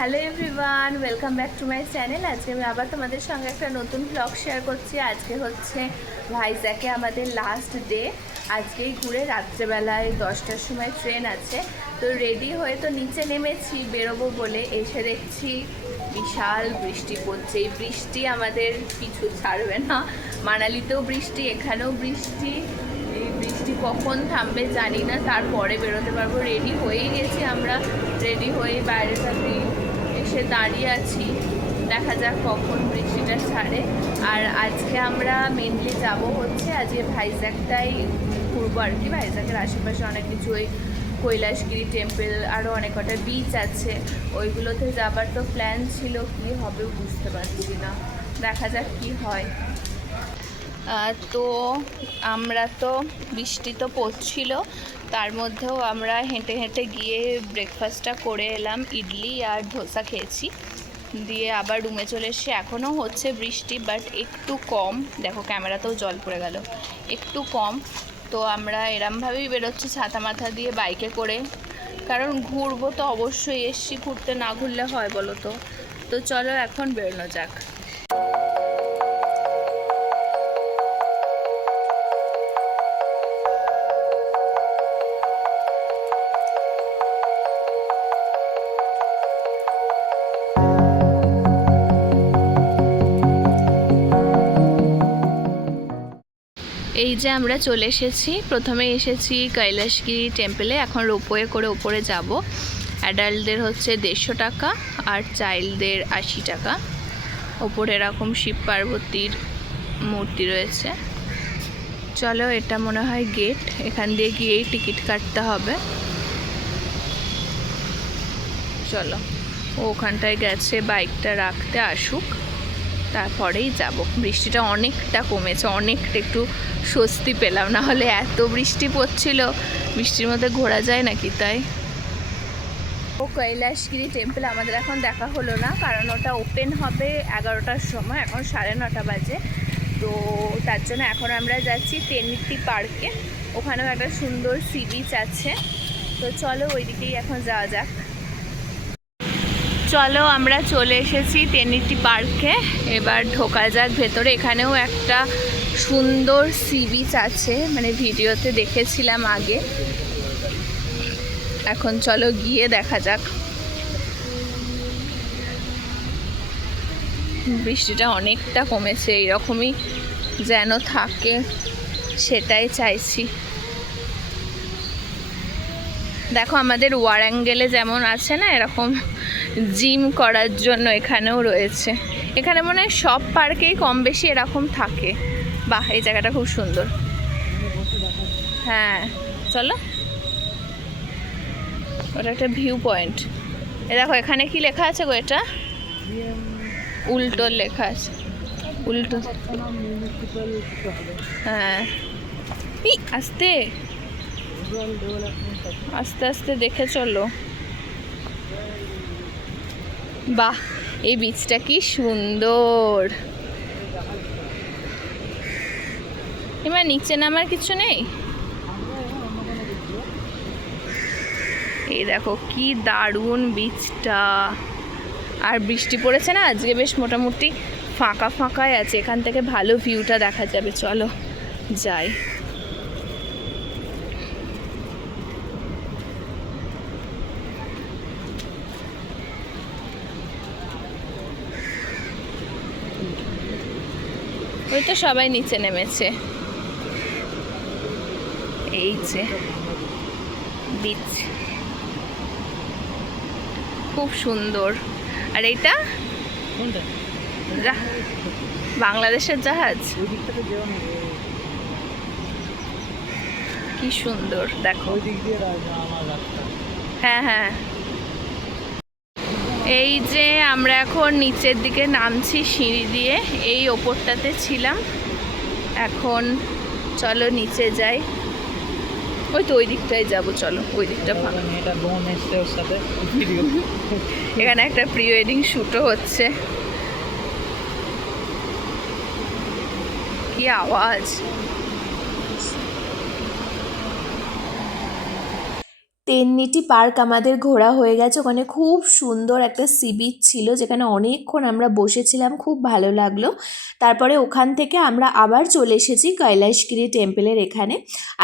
Hello everyone, welcome back to my channel. আজকে আমি আবার তোমাদের সঙ্গে একটা নতুন ব্লগ শেয়ার করছি। আজকে হচ্ছে ভাইজ্যাকে আমাদের লাস্ট ডে আজকেই ঘুরে রাত্রেবেলায় দশটার সময় ট্রেন আছে। তো রেডি হয়ে তো নিচে নেমেছি, বেরোবো বলে। এসে দেখছি বিশাল বৃষ্টি পড়ছে। এই বৃষ্টি আমাদের পিছু ছাড়বে না। মানালিতেও বৃষ্টি, এখানেও বৃষ্টি। বৃষ্টি কখন থামবে জানি না। তারপরে বেরোতে পারব। রেডি হয়েই গেছি আমরা। রেডি হয়ে বাইরেটাতে এসে দাঁড়িয়ে আছি। দেখা যাক কখন বৃষ্টিটা ছাড়ে। আর আজকে আমরা মেনলি যাব হচ্ছে আজকে ভাইজ্যাকটাই ঘুরবো আর কি। ভাইজ্যাকের আশেপাশে অনেক কিছু, ওই কৈলাসগিরি টেম্পল আরও অনেক কটা বিচ আছে। ওইগুলোতে যাবার তো প্ল্যান ছিল, কি হবে বুঝতে পারছি না। দেখা যাক কি হয়। তো আমরা তো বৃষ্টি তো পড়ছিল, তার মধ্যেও আমরা হেঁটে হেঁটে গিয়ে ব্রেকফাস্টটা করে এলাম, ইডলি আর ধোসা খেয়েছি। দিয়ে আবার রুমে চলে এসে এখনও হচ্ছে বৃষ্টি বাট একটু কম। দেখো ক্যামেরাতেও জল পড়ে গেল। একটু কম। তো আমরা এরমভাবেই বেরোচ্ছি ছাতা মাথা দিয়ে বাইকে করে। কারণ ঘুরবো তো অবশ্যই, এসছি ঘুরতে না ঘুরলে হয় বলো তো। তো চলো এখন বেরোনো যাক। এই যে আমরা চলে এসেছি, প্রথমে এসেছি কৈলাসগিরি টেম্পলে এখন রোপওয়ে করে ওপরে যাব। অ্যাডাল্টদের হচ্ছে দেড়শো টাকা আর চাইল্ডদের আশি টাকা। ওপরে এরকম শিব পার্বতীর মূর্তি রয়েছে। চলো, এটা মনে হয় গেট এখান দিয়ে গিয়েই টিকিট কাটতে হবে। চলো ও ওখানটায় গেছে বাইকটা রাখতে আসুক। তারপরেই যাব। বৃষ্টিটা অনেকটা কমেছে, অনেকটা একটু স্বস্তি পেলাম। না হলে এত বৃষ্টি পড়ছিল, বৃষ্টির মধ্যে ঘোরা যায় নাকি তাই? ও কৈলাসগিরি টেম্পল আমাদের এখন দেখা হলো না, কারণ ওটা ওপেন হবে এগারোটার সময়, এখন সাড়ে নটা বাজে। তো তার জন্য এখন আমরা যাচ্ছি তেনিটি পার্কে। ওখানেও একটা সুন্দর সি বিচ আছে। তো চলো ওইদিকেই এখন যাওয়া যাক। চলো, আমরা চলে এসেছি তেনিটি পার্কে। এবার ঢোকা যাক ভেতরে। এখানেও একটা সুন্দর সি বিচ আছে। মানে ভিডিওতে দেখেছিলাম আগে। এখন চলো গিয়ে দেখা যাক। বৃষ্টিটা অনেকটা কমেছে, এইরকমই যেন থাকে, সেটাই চাইছি। দেখো, আমাদের ওয়ারাঙ্গেলে যেমন আছে না, এরকম জিম করার জন্য এখানেও রয়েছে। এখানে মনে হয় সব পার্কেই কম বেশি এরকম থাকে। বাহ, এই জায়গাটা খুব সুন্দর। হ্যাঁ চলো। ওটা একটা ভিউ পয়েন্ট এ দেখো, এখানে কি লেখা আছে গো এটা? উল্টো লেখা আছে। উল্টো। হ্যাঁ। আস্তে। আস্তে আস্তে দেখে চলো। বাহ, এই বীজটা কি সুন্দর। এবার নিচে নামার কিছু নেই? এই দেখো কি দারুণ বীজটা আর বৃষ্টি পড়েছে না, আজকে বেশ মোটামুটি ফাঁকা ফাঁকাই আছে। এখান থেকে ভালো ভিউটা দেখা যাবে, চলো যাই। ওই তো সবাই নিচে নেমেছে। এই যে বিচ খুব সুন্দর। আর এইটা? বাংলাদেশের জাহাজ। কি সুন্দর দেখো। হ্যাঁ হ্যাঁ। এই যে আমরা এখন নিচের দিকে নামছি সিঁড়ি দিয়ে এই ওপরটাতে ছিলাম। এখন চলো নিচে যাই। ওই তো ওই দিকটাই যাব চলো ওই দিকটা সাথে। এখানে একটা প্রি ওয়েডিং শ্যুটও হচ্ছে। কি আওয়াজ? তেন্নিটি পার্ক আমাদের ঘোরা হয়ে গেছে। ওখানে খুব সুন্দর একটা সি বিচ ছিল, যেখানে অনেকক্ষণ আমরা বসেছিলাম, খুব ভালো লাগল। তারপরে ওখান থেকে আমরা আবার চলে এসেছি কৈলাসগিরি টেম্পলের এখানে।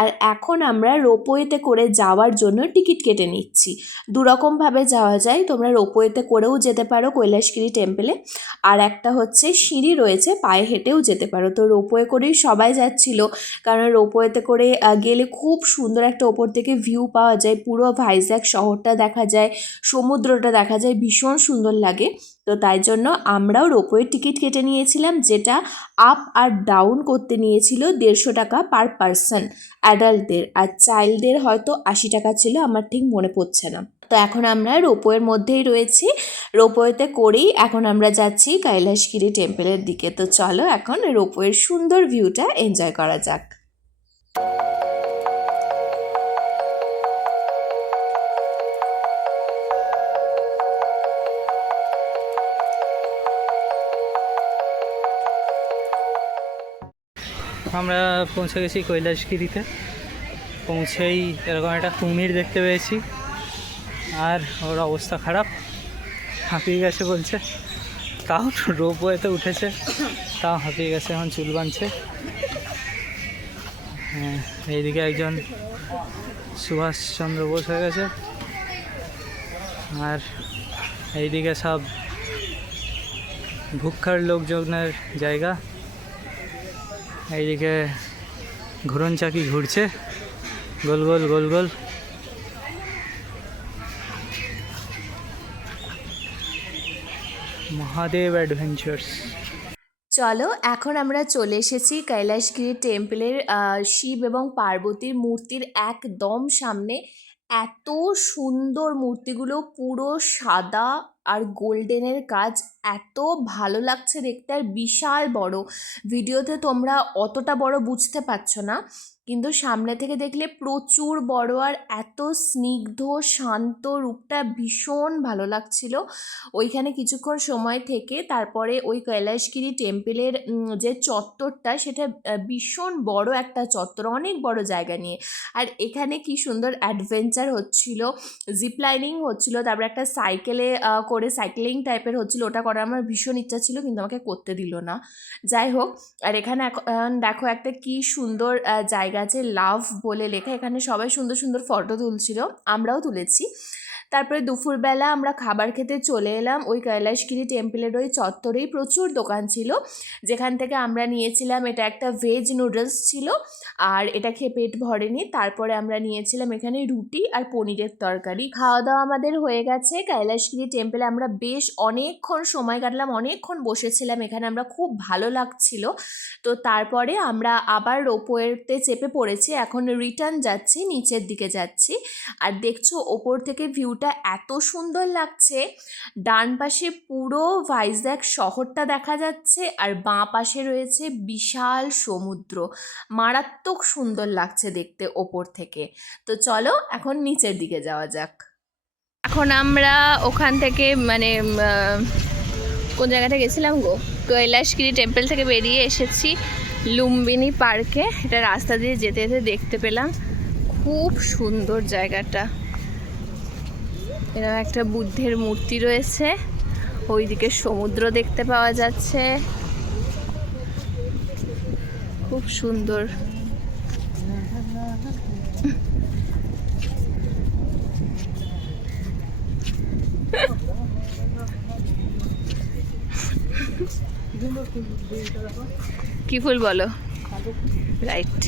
আর এখন আমরা রোপওয়েতে করে যাওয়ার জন্য টিকিট কেটে নিচ্ছি। দুরকমভাবে যাওয়া যায়, তোমরা রোপওয়েতে করেও যেতে পারো কৈলাসগিরি টেম্পলে। আর একটা হচ্ছে সিঁড়ি রয়েছে, পায়ে হেঁটেও যেতে পারো। তো রোপওয়ে করেই সবাই যাচ্ছিল, কারণ রোপওয়েতে করে গেলে খুব সুন্দর একটা ওপর থেকে ভিউ পাওয়া যায় ভাইজ্যাক শহরটা দেখা যায়, সমুদ্রটা দেখা যায়, ভীষণ সুন্দর লাগে। তো তাই জন্য আমরাও রোপওয়ের টিকিট কেটে নিয়েছিলাম, যেটা আপ আর ডাউন করতে নিয়েছিল দেড়শো টাকা পার পারসন, অ্যাডাল্টদের। আর চাইল্ডদের হয়তো আশি টাকা ছিল, আমার ঠিক মনে পড়ছে না। তো এখন আমরা রোপওয়ের মধ্যেই রয়েছি। রোপওয়েতে করেই এখন আমরা যাচ্ছি কৈলাসগিরি টেম্পলের দিকে। তো চলো এখন রোপওয়ের সুন্দর ভিউটা এনজয় করা যাক। আমরা পৌঁছে গেছি কৈলাসগিরিতে। পৌঁছেই এরকম একটা কুমির দেখতে পেয়েছি। আর ওর অবস্থা খারাপ। হাঁপিয়ে গেছে বলছে। তাও রোপওয়েতে উঠেছে। তাও হাঁপিয়ে গেছে এখন চুল বাঁধছে। হ্যাঁ, এইদিকে একজন সুভাষচন্দ্র বোস হয়ে গেছে। আর এইদিকে সব ভুক্ষার লোকজনের জায়গা। এইদিকে ঘুরন চাকি ঘুরছে? গোল গোল গোল গোল। মহাদেব অ্যাডভেঞ্চার্স। চলো, এখন আমরা চলে এসেছি কৈলাসগিরি টেম্পলের শিব এবং পার্বতীর মূর্তির একদম সামনে। এত সুন্দর মূর্তিগুলো, পুরো সাদা আর গোল্ডেনের কাজ এত ভালো লাগছে দেখতে আর বিশাল বড়। ভিডিওতে তোমরা অতটা বড় বুঝতে পারছ না। কিন্তু সামনে থেকে দেখলে প্রচুর বড় আর এত স্নিগ্ধ, শান্ত রূপটা ভীষণ ভালো লাগছিল। ওইখানে কিছুক্ষণ সময় থেকে তারপরে ওই কৈলাসগিরি টেম্পেলের যে চত্বরটা সেটা ভীষণ বড় একটা চত্বর, অনেক বড় জায়গা নিয়ে। আর এখানে কি সুন্দর অ্যাডভেঞ্চার হচ্ছিল জিপ লাইনিং হচ্ছিল, তারপরে একটা সাইকেলে করে সাইকেলিং টাইপের হচ্ছিল, ওটা করার আমার ভীষণ ইচ্ছা ছিল, কিন্তু আমাকে করতে দিল না। যাই হোক, আর এখানে এখন, দেখো একটা কি সুন্দর জায়গা আছে লাভ বলে লেখা এখানে সবাই সুন্দর সুন্দর ফটো তুলছিল আমরাও তুলেছি। তারপরে দুপুরবেলা আমরা খাবার খেতে চলে এলাম। ওই কৈলাসগিরি টেম্পলের ওই চত্বরেই প্রচুর দোকান ছিল। যেখান থেকে আমরা নিয়েছিলাম এটা একটা ভেজ নুডলস ছিল আর এটা খেয়ে পেট ভরেনি। তারপরে আমরা নিয়েছিলাম এখানে রুটি আর পনিরের তরকারি। খাওয়া দাওয়া আমাদের হয়ে গেছে। কৈলাসগিরি টেম্পলে আমরা বেশ অনেকক্ষণ সময় কাটলাম, অনেকক্ষণ বসেছিলাম। এখানে আমরা খুব ভালো লাগছিল। তো তারপরে আমরা আবার রোপওয়েতে চেপে পড়েছি। এখন রিটার্ন যাচ্ছি, নিচের দিকে যাচ্ছি। আর দেখছ, ওপর থেকে ভিউটা এত সুন্দর লাগছে। ডান পাশে পুরো ভাইজ্যাক শহরটা দেখা যাচ্ছে আর বাঁ পাশে রয়েছে বিশাল সমুদ্র। মারাত্মক সুন্দর লাগছে দেখতে ওপর থেকে। তো চলো এখন নিচের দিকে যাওয়া যাক। এখন আমরা ওখান থেকে মানে কোন জায়গাটা গেছিলাম গো? কৈলাসগিরি টেম্পল থেকে বেরিয়ে এসেছি লুম্বিনী পার্কে। এটা রাস্তা দিয়ে যেতে যেতে দেখতে পেলাম। খুব সুন্দর জায়গাটা। এরকম একটা বুদ্ধের মূর্তি রয়েছে। ওইদিকে সমুদ্র দেখতে পাওয়া যাচ্ছে। খুব সুন্দর। কি ফুল বলো? রাইট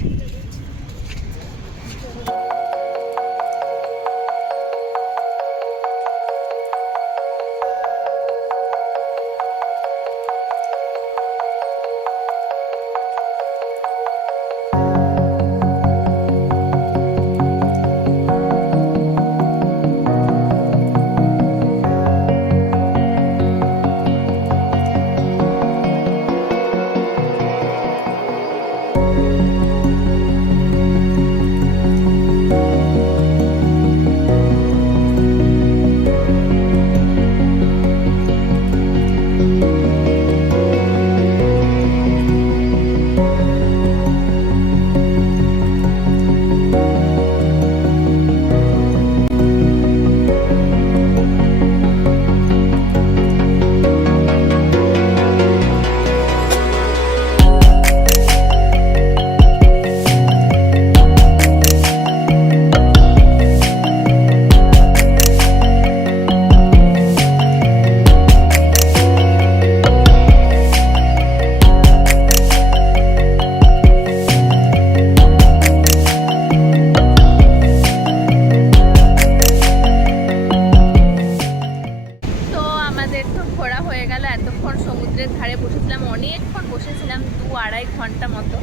অনেকক্ষণ বসেছিলাম, দু আড়াই ঘণ্টা মতো।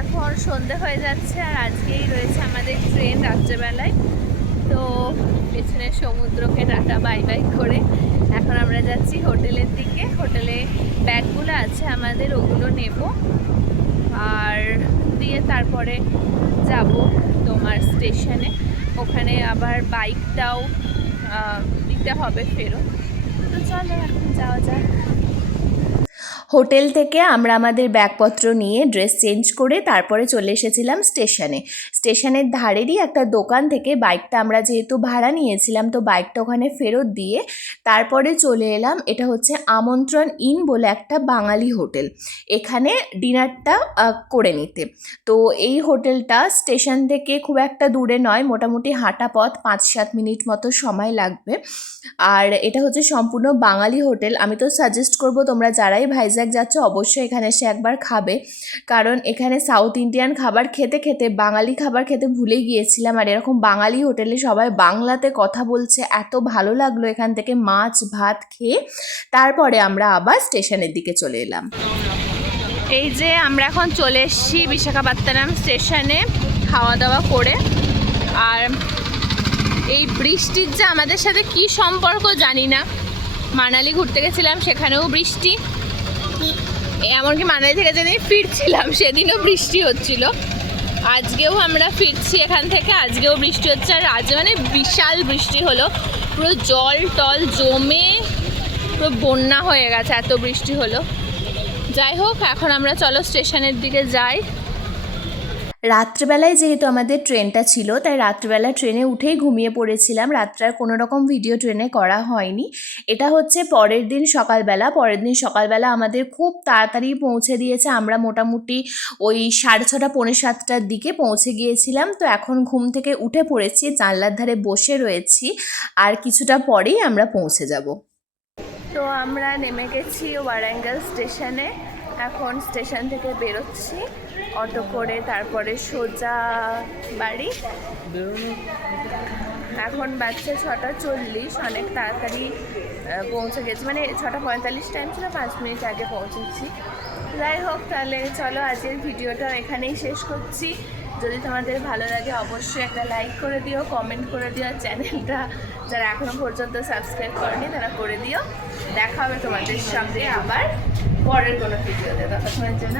এখন সন্ধে হয়ে যাচ্ছে আর আজকেই রয়েছে আমাদের ট্রেন রাত্রেবেলায়। তো পেছনে সমুদ্রকে টাটা, বাই বাই করে এখন আমরা যাচ্ছি হোটেলের দিকে। হোটেলে ব্যাগগুলো আছে আমাদের, ওগুলো নেব। আর দিয়ে তারপরে যাব তোমার স্টেশনে। ওখানে আবার বাইকটাও দিতে হবে ফেরত। তো চলো, এখন যাওয়া যাক। হোটেল থেকে আমরা আমাদের ব্যাগপত্র নিয়ে ড্রেস চেঞ্জ করে তারপরে চলে এসেছিলাম স্টেশনে। স্টেশনের ধারেরই একটা দোকান থেকে বাইকটা আমরা যেহেতু ভাড়া নিয়েছিলাম, তো বাইকটা ওখানে ফেরত দিয়ে তারপরে চলে এলাম। এটা হচ্ছে আমন্ত্রণ ইন বলে একটা বাঙালি হোটেল। এখানে ডিনারটা করে নিতে। তো এই হোটেলটা স্টেশন থেকে খুব একটা দূরে নয়, মোটামুটি হাঁটা পথ পাঁচ সাত মিনিট মতো সময় লাগবে। আর এটা হচ্ছে সম্পূর্ণ বাঙালি হোটেল। আমি তো সাজেস্ট করব তোমরা যারাই ভাইজ্যাগ যাচ্ছ, অবশ্যই এখানে এসে একবার খাবে। কারণ এখানে সাউথ ইন্ডিয়ান খাবার খেতে খেতে, বাঙালি খাবার খেতে ভুলে গিয়েছিলাম। আর এরকম বাঙালি হোটেলে সবাই বাংলাতে কথা বলছে, এত ভালো লাগল এখান থেকে মাছ, ভাত খেয়ে। তারপরে আমরা আবার স্টেশনের দিকে চলে এলাম। এই যে আমরা এখন চলে এসেছি বিশাখাপত্তনম স্টেশনে খাওয়া দাওয়া করে। আর এই বৃষ্টির যে আমাদের সাথে কি সম্পর্ক জানি না। মানালি ঘুরতে গেছিলাম, সেখানেও বৃষ্টি। এমনকি মানালি থেকে যেদিন ফিরছিলাম, সেদিনও বৃষ্টি হচ্ছিল। আজকেও আমরা ফিরছি এখান থেকে, আজকেও বৃষ্টি হচ্ছে, আর আজ মানে বিশাল বৃষ্টি হলো। পুরো জল টল জমে পুরো বন্যা হয়ে গেছে, এত বৃষ্টি হলো। যাই হোক, এখন আমরা চলো স্টেশনের দিকে যাই। রাত্রেবেলায় যেহেতু আমাদের ট্রেনটা ছিল, তাই রাত্রেবেলা ট্রেনে উঠেই ঘুমিয়ে পড়েছিলাম। রাত্রে আর কোনো রকম ভিডিও ট্রেনে করা হয়নি। এটা হচ্ছে পরের দিন সকালবেলা। পরের দিন সকালবেলা আমাদের খুব তাড়াতাড়ি পৌঁছে দিয়েছে। আমরা মোটামুটি ওই সাড়ে ছটা, পৌনে সাতটার দিকে পৌঁছে গিয়েছিলাম। তো এখন ঘুম থেকে উঠে পড়েছি, জানলার ধারে বসে রয়েছি। আর কিছুটা পরেই আমরা পৌঁছে যাব। তো আমরা নেমে গেছি ওয়ারাঙ্গাল স্টেশনে। এখন স্টেশন থেকে বেরোচ্ছি। অটো করে তারপরে সোজা বাড়ি। এখন বাজছে ছটা চল্লিশ, অনেক তাড়াতাড়ি পৌঁছে গেছি। মানে ছটা পঁয়তাল্লিশ টাইম ছিল, পাঁচ মিনিট আগে পৌঁছেছি। যাই হোক তাহলে চলো আজকের ভিডিওটা এখানেই শেষ করছি। যদি তোমাদের ভালো লাগে অবশ্যই একটা লাইক করে দিও কমেন্ট করে দিও চ্যানেলটা যারা এখনও পর্যন্ত সাবস্ক্রাইব করেনি, তারা করে দিও। দেখা হবে তোমাদের সঙ্গে আবার পরের কোনো ভিডিওতে ততক্ষণের জন্য